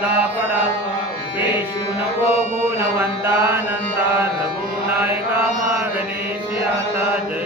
देह माझा पडावा पेशू नको गुणवंता नंदा रघुनायका मागणे आता जय